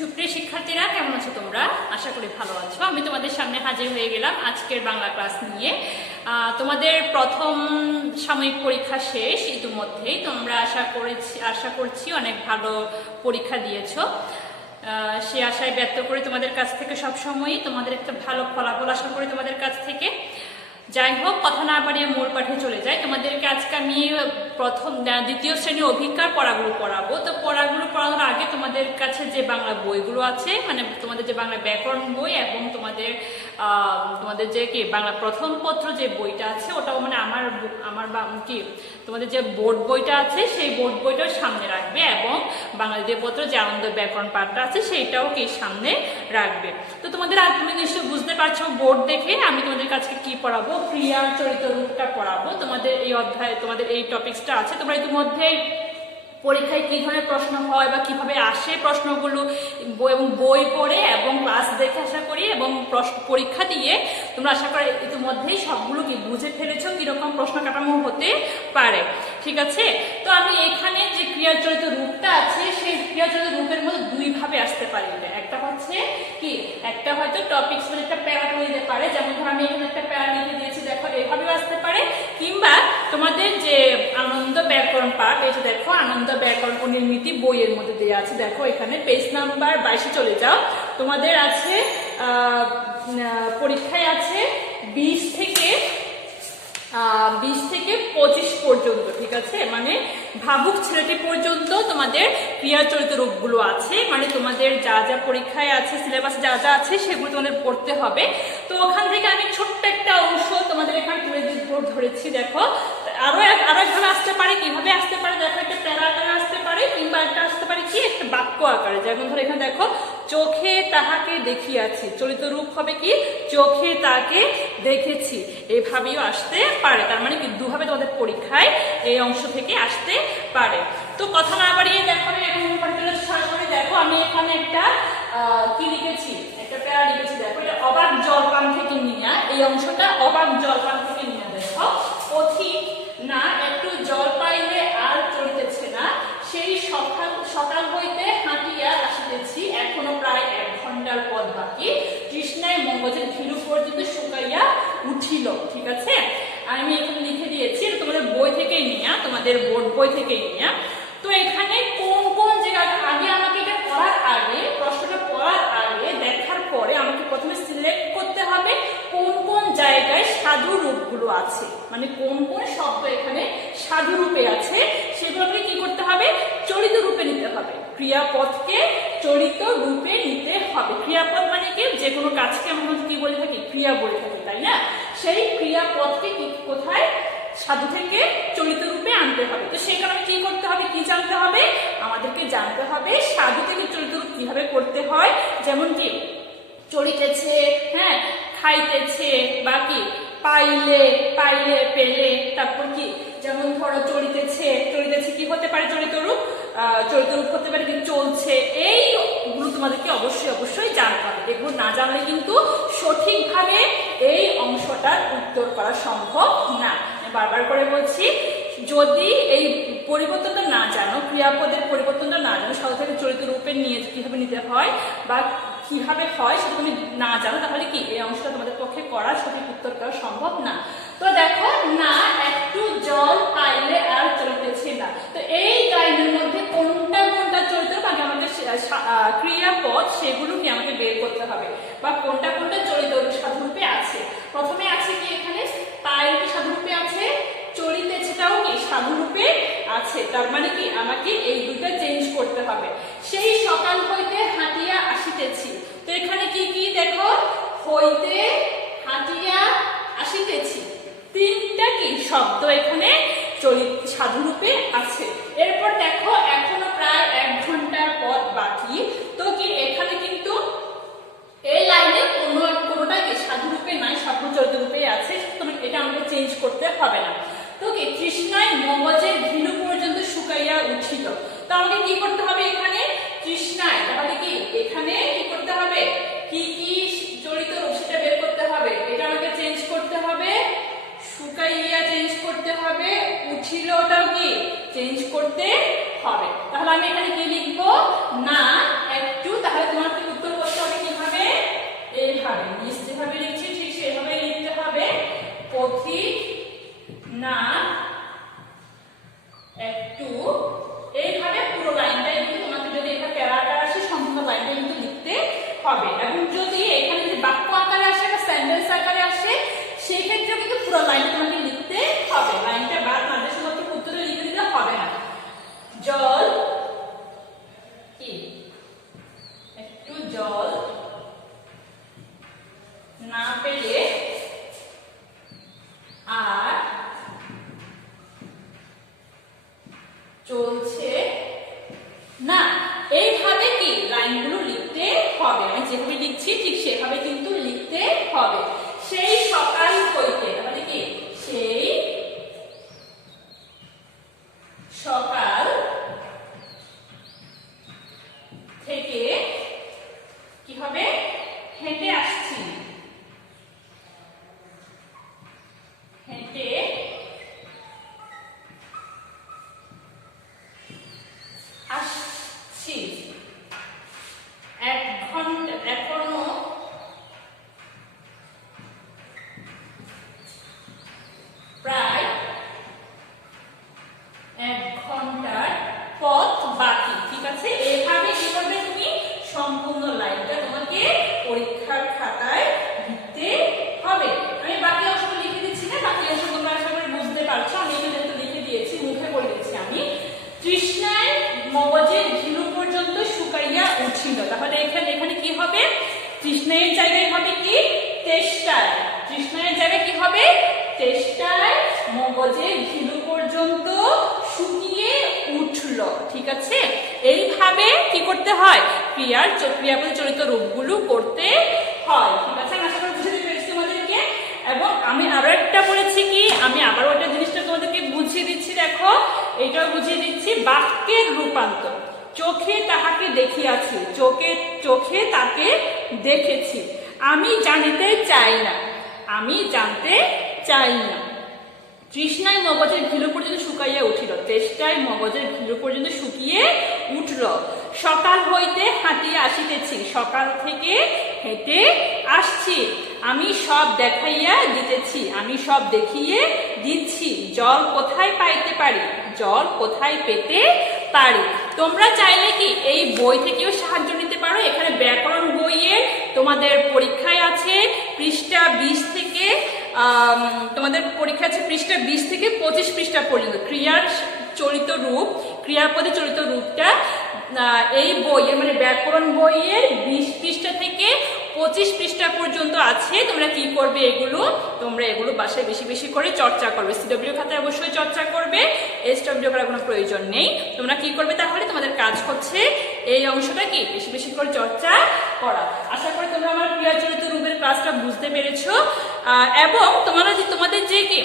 সুপ্রিয় শিক্ষার্থীরা, কেমন আছো তোমরা? আশা করি ভালো আছো। আমি তোমাদের সামনে হাজির হয়ে গেলাম আজকের বাংলা ক্লাস নিয়ে। তোমাদের প্রথম সাময়িক পরীক্ষা শেষ ইতিমধ্যেই। তোমরা আশা করছি অনেক ভালো পরীক্ষা দিয়েছো। সে আশায় ব্যক্ত করি তোমাদের কাছ থেকে সবসময়ই তোমাদের একটা ভালো ফলাফল আশা করি তোমাদের কাছ থেকে। যাই হোক, কথা না বাড়িয়ে মূল পাঠে চলে যাই। তোমাদেরকে আজকে আমি দ্বিতীয় শ্রেণীর অভিজ্ঞার পড়াগুলো পড়াবো। তো পড়াগুলো পড়ানোর আগে তোমাদের কাছে যে বাংলা বইগুলো আছে, মানে তোমাদের যে বাংলা ব্যাকরণ বই এবং তোমাদের যে কি বাংলা প্রথম পত্র যে বইটা আছে, ওটাও মানে আমার কি তোমাদের যে বোর্ড বইটা আছে সেই বোর্ড বইটাও সামনে রাখবে, এবং বাংলা দ্বিতীয় পত্র যে আনন্দ ব্যাকরণ পাঠটা আছে সেইটাও কি সামনে রাখবে। তো তোমাদের তুমি নিশ্চয় বুঝতে পারছো বোর্ড দেখে আমি তোমাদের কাছে কি পড়াবো, ক্রিয়ার চরিত্র রূপটা পড়াবো। তোমাদের এই অধ্যায়ে তোমাদের এই টপিকসটা আছে। তোমরা ইতিমধ্যে পরীক্ষায় কি ধরনের প্রশ্ন হয় বা কিভাবে আসে প্রশ্নগুলো এবং বই পড়ে এবং ক্লাস দেখে আশা করি এবং পরীক্ষা দিয়ে তোমরা আশা করি ইতিমধ্যেই সবগুলো কি বুঝে ফেলেছো কিরকম প্রশ্ন কাঠামো হতে পারে। ঠিক আছে, তো আমি এখানে যে ক্রিয়া চরিত্র রূপটা আছে সেই ক্রিয়া চরিত্র রূপের মধ্যে দুইভাবে আসতে পারে। একটা হচ্ছে কি, একটা হয়তো টপিকস মানে একটা প্যারা দিতে পারে, যেমন ধর আমি এখানে একটা প্যারা লিখে দিয়েছি, দেখো এইভাবেও আসতে পারে। কিংবা তোমাদের যে আনন্দ ব্যাকরণ পাঠ, এই যে দেখো আনন্দ ব্যাকরণ ও নির্মিতি বইয়ের মধ্যে দেওয়া আছে, দেখো এখানে পেজ নাম্বার 22 চলে যাও। তোমাদের আছে পরীক্ষায় আছে 20 থেকে 25 পর্যন্ত। ঠিক আছে, মানে ভাবুক ছেলেটি পর্যন্ত তোমাদের ক্রিয়া চরিত্র রূপগুলো আছে, মানে তোমাদের যা যা পরীক্ষায় আছে সিলেবাস যা যা আছে সেগুলো তোমাদের পড়তে হবে। তো ওখান থেকে আমি ছোট্ট একটা অংশ তোমাদের এখানে তুলে ধরেছি। দেখো আরো একভাবে আসতে পারে। কিভাবে আসতে পারে দেখো, একটা প্যারা আকারে আসতে পারে, কিংবা একটা আসতে পারে কি একটা বাক্য আকারে। যেমন ধরো এখানে দেখো চোখে তাহাকে দেখিয়াছি, চরিত্র রূপ হবে কি চোখে তাকে দেখেছি, এভাবেও আসতে পারে। তার মানে কি দুভাবে তোমাদের পরীক্ষায় এই অংশ থেকে আসতে পারে। তো কথা না বাড়িয়ে দেখো আমি এখন সরাসরি দেখো আমি এখানে একটা কি লিখেছি, একটা প্যারা লিখেছি। দেখো এটা অবাক জলপান থেকে নিয়ে, এই অংশটা অবাক জলপান থেকে নিয়ে। দেখো পথিক না একটু জল পাইলে আর চলিতেছে না, সেই সকাল হইতে হাঁটিয়া আসিতেছি, এখনো প্রায় 1 ঘন্টার পথ বাকি, তৃষ্ণায় মগজের ঘিলু পর্যন্ত শুকাইয়া উঠিল। ঠিক আছে, আমি এখানে লিখে দিয়েছি, তোমাদের বই থেকেই নিয়া, তোমাদের বোর্ড বই থেকেই নিয়া। তো এখানে কোন কোন জায়গাটা আগে আমাকে এটা পড়ার আগে, প্রশ্নটা পড়ার আগে দেখার পরে আমাকে প্রথমে সিলেক্ট করতে হবে কোন কোন জায়গায় সাধু রূপগুলো আছে, মানে কোন কোন শব্দ এখানে সাধু রূপে আছে সেগুলোকে কি করতে হবে, চলিত রূপে নিতে হবে। ক্রিয়াপদকে চলিত রূপে নিতে হবে। ক্রিয়াপদ মানে কি, যে কোনো কাজকে আমরা কি বলে থাকি, ক্রিয়া বলে থাকি, তাই না? সেই ক্রিয়াপদকে কোথায় সাধু থেকে চলিত রূপে আনতে হবে। তো সেই কারণে কি করতে হবে, কি জানতে হবে, আমাদেরকে জানতে হবে সাধু থেকে চলিত রূপ কিভাবে করতে হয়। যেমন কি চলিতেছে, হ্যাঁ, খাইতেছে, বাকি পাইলে পেলে, তারপর কি যেমন ধরো চলিতেছে কি হতে পারে চলিত রূপ হতে পারে কি চলছে। এইগুলো তোমাদেরকে অবশ্যই জানতে হবে। এগুলো না জানলে কিন্তু সঠিকভাবে এই অংশটার উত্তর করা সম্ভব না। বারবার করে বলছি, যদি এই পরিবর্তনটা না জানো, ক্রিয়াপদের পরিবর্তনটা না জানো, সাধু থেকে চলিত রূপে নিয়ে কিভাবে নিতে হয় বা কিভাবে হয় সেটা তুমি না জানো, তাহলে কি এই অংশটা তোমাদের পক্ষে করা সঠিক উত্তর করা সম্ভব না। তো দেখো না একটু জল পাইলে আর চলিতেছে না, তো এই লাইনের মধ্যে কোনটা চরিত্র আগে আমাদের ক্রিয়াপদ সেগুলোকে আমাকে বের করতে হবে, বা কোনটা চরিত্র সাধুরূপে আছে। প্রথমে আছে কি এখানে পাইলে সাধুরূপে আছে, চলিতেছেটাও কি সাধুরূপে আছে। তার মানে কি আমাকে এই দুটো চেঞ্জ করতে হবে। সেই সকাল হইতে হাঁটিয়া আসিতেছি, তো এখানে কি কি দেখো, হইতে হাঁটিয়া আসিতেছি, তিনটা কি শব্দ এখানে সাধুরূপে আছে। এরপর দেখো এখনো প্রায় 1 ঘন্টার পথ বাকি, তো কি এখানে কিন্তু এই লাইনে কোনোটা কি সাধুরূপে নাই, সব চরিত্র রূপে আছে। এটা আমাকে চেঞ্জ করতে হবে না। তো কি তৃষ্ণায় মগজের ঘিলু পর্যন্ত শুকাইয়া উঠিল, তো আমাকে কি করতে হবে এখানে তৃষ্ণায়, তাহলে কি এখানে কি করতে হবে, কি কি চরিত্র রূপ সেটা বের করতে হবে। এটা আমাকে চেঞ্জ করতে হবে, শুকাইয়া চেঞ্জ করতে হবে, উঠিল ওটাও কি চেঞ্জ করতে হবে। তাহলে আমি এখানে কি লিখবো, না একটু তাহলে তোমাকে উত্তর করতে হবে কিভাবে, এইভাবে নিচ যেভাবে লিখছি ঠিক সেভাবে লিখতে হবে। পথিক না একটু, এইভাবে পুরো লাইনটাই কিন্তু তোমাকে যদি এটা প্যারাটা আসে সম্পূর্ণ লাইনটা কিন্তু লিখতে হবে। এবং যদি এখানে যদি বাক্য আকারে আসে বা সেন্টেন্স আকারে আসে সেই ক্ষেত্রে কিন্তু পুরো লাইনটা তোমাকে লিখতে হবে। লাইনটা বাদ না দিয়ে শুধু উত্তরে লিখে দিলে হবে না। জল কি, একটু জল না পেলে আর চলছে না, এইভাবে কি লাইনগুলো লিখতে হবে। আমি যেভাবে লিখছি ঠিক সেভাবে কিন্তু লিখতে হবে। সেই সকাল হইতে, তাহলে কি সেই সকাল থেকে কি হবে, হেঁটে আসছি, হেঁটে আসছি, 1 ঘন্টা এখনো প্রায় 1 ঘন্টার পথ বাকি। ঠিক আছে, এইভাবে কি করবে তুমি সম্পূর্ণ লাইনটা তোমাকে পরীক্ষার খাতায় লিখতে হবে। আমি বাকি অংশ লিখে দিচ্ছি না, বাকি অংশ তোমরা আশা করি বুঝতে পারছো। আমি এখানে যেহেতু লিখে দিয়েছি মুখে বলে দিচ্ছি আমি। তৃষ্ণায় মগজের ঘিলু পর্যন্ত শুকাইয়া উঠিল, তাহলে এখানে কি হবে, তৃষ্ণায়ের জায়গায় হবে কি তেষ্টায়, তৃষ্ণায়ের জায়গায় কি হবে তেষ্টায় মগজের ঘিলু পর্যন্ত শুকিয়ে উঠল। ঠিক আছে, এইভাবে কি করতে হয়, ক্রিয়াপদ চরিত রূপগুলো করতে হয়। ঠিক আছে, আমি আশা করি বুঝতে পেরেছি তোমাদেরকে। এবং আমি আরো একটা বলেছি কি, আমি আবার ওটা জিনিসটা তোমাদেরকে বুঝিয়ে দিচ্ছি। দেখো, এটাও বুঝিয়ে দিচ্ছি। বাক্যের রূপান্তর, চোখে তাহাকে দেখিয়াছি, চোখে তাকে দেখেছি, আমি জানিতে চাই না, আমি জানতে চাই না। তৃষ্ণায় মগজের ঘিলু পর্যন্ত শুকাইয়া উঠিল, তেষ্টায় মগজের ঘিলু পর্যন্ত শুকিয়ে উঠল। সকাল হইতে হাঁটিয়া আসিতেছি, সকাল থেকে হেঁটে আসছি, আমি সব দেখাইয়া দিতেছি, আমি সব দেখিয়ে দিচ্ছি। জল কোথায় পাইতে পারি, জল কোথায় পেতে পারি। তোমরা চাইলে কি এই বই থেকেও সাহায্য নিতে পারো। এখানে ব্যাকরণ বইয়ের তোমাদের পরীক্ষায় আছে পৃষ্ঠা 20 থেকে তোমাদের পরীক্ষা আছে পৃষ্ঠা 20 থেকে 25 পৃষ্ঠা পর্যন্ত। ক্রিয়াপদের চরিত রূপটা এই বইয়ের মানে ব্যাকরণ বইয়ের 20 পৃষ্ঠা থেকে 25 পৃষ্ঠা পর্যন্ত আছে। তোমরা কি করবে, তোমরা এগুলো বাসায় বেশি বেশি করে চর্চা করবে। সিডব্লিউ খাতায় অবশ্যই চর্চা করবে, এসডব্লিউ করার কোনো প্রয়োজন নেই। তোমরা কি করবে, তাহলে তোমাদের কাজ হচ্ছে এই অংশটা কি বেশি বেশি করে চর্চা করা। আশা করি তোমরা আমার ক্রিয়া চরিত রূপের ক্লাসটা বুঝতে পেরেছো। এবং তোমাদের যে কি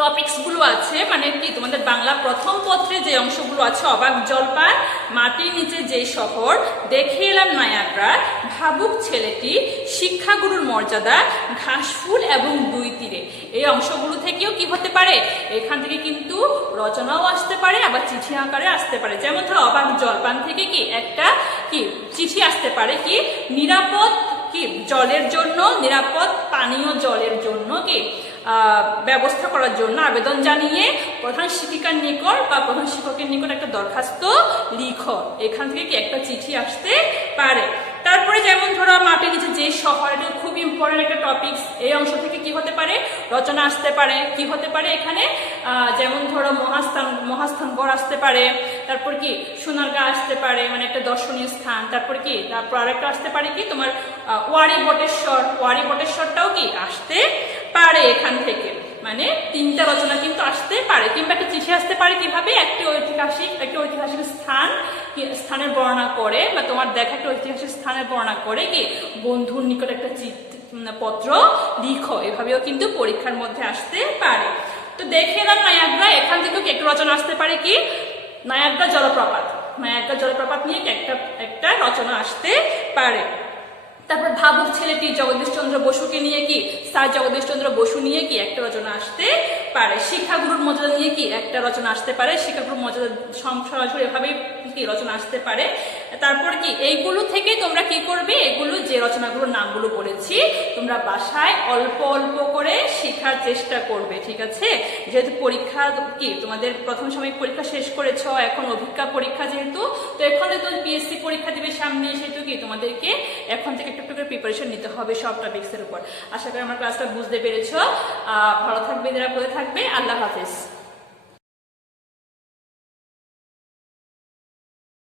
টপিকস গুলো আছে, মানে কি তোমাদের বাংলা প্রথম পত্রে যে অংশগুলো আছে, অবাক জলপান, মাটির নিচে যে শহর, দেখে এলাম নায়াগ্রা, ভাবুক ছেলেটি, শিক্ষাগুরুর মর্যাদা, ঘাসফুল এবং 2 তীরে, এই অংশগুলো থেকেও কি হতে পারে, এখান থেকে কিন্তু রচনাও আসতে পারে, আবার চিঠি আকারে আসতে পারে। যেমন ধরো অবাক জলপান থেকে কি একটা কি চিঠি আসতে পারে, কি নিরাপদ কি জলের জন্য, নিরাপদ পানীয় জলের জন্য কি ব্যবস্থা করার জন্য আবেদন জানিয়ে প্রধান শিক্ষিকার নিকট বা প্রধান শিক্ষকের নিকট একটা দরখাস্ত লিখো, এখান থেকে কি একটা চিঠি আসতে পারে। তারপরে যেমন ধরো মাটির নিচে যে শহর, এটা খুব ইম্পর্টেন্ট একটা টপিকস, এই অংশ থেকে কি হতে পারে, রচনা আসতে পারে। কি হতে পারে এখানে, যেমন ধরো মহাস্থানগড় আসতে পারে, তারপর কি সোনারগাঁ আসতে পারে, মানে একটা দর্শনীয় স্থান। তারপর আরেকটা আসতে পারে কি তোমার ওয়ারি বটেশ্বরটাও কি আসতে পারে এখান থেকে। মানে 3টা রচনা কিন্তু আসতে পারে, কিংবা একটা চিঠি আসতে পারে কিভাবে, একটি ঐতিহাসিক স্থানের বর্ণনা করে, বা তোমার দেখা একটা ঐতিহাসিক স্থানের বর্ণনা করে কি বন্ধুর নিকট একটা পত্র লিখো, এভাবেও কিন্তু পরীক্ষার মধ্যে আসতে পারে। তো দেখে এলাম নায়াগ্রা, এখান থেকেও একটা রচনা আসতে পারে কি নায়াগ্রা জলপ্রপাত নিয়ে একটা রচনা আসতে পারে। তারপর ভাবুক ছেলেটি জগদীশচন্দ্র বসুকে নিয়ে কি স্যার জগদীশচন্দ্র বসু নিয়ে কি একটা রচনা আসতে পারে। শিক্ষাগুরুর মর্যাদা নিয়ে কি একটা রচনা আসতে পারে, শিক্ষাগুরুর মর্যাদা সরাসরি এভাবেই কি রচনা আসতে পারে। তারপর কি এইগুলো থেকে তোমরা কি করবে, এগুলো যে রচনাগুলোর নামগুলো বলেছি তোমরা বাসায় অল্প অল্প করে শেখার চেষ্টা করবে, ঠিক আছে। যেহেতু পরীক্ষা কি তোমাদের প্রথম সময় পরীক্ষা শেষ করেছ, এখন অভিজ্ঞতা পরীক্ষা যেহেতু, তো এখন তুমি পিএসসি পরীক্ষা দিবে সামনে, সেহেতু কি তোমাদেরকে এখন থেকে একটু একটু করে প্রিপারেশন নিতে হবে সব টপিক্সের উপর। আশা করি আমার ক্লাসটা বুঝতে পেরেছ। ভালো থাকবে, যারা পড়ে থাকবে। আল্লাহ হাফেজ।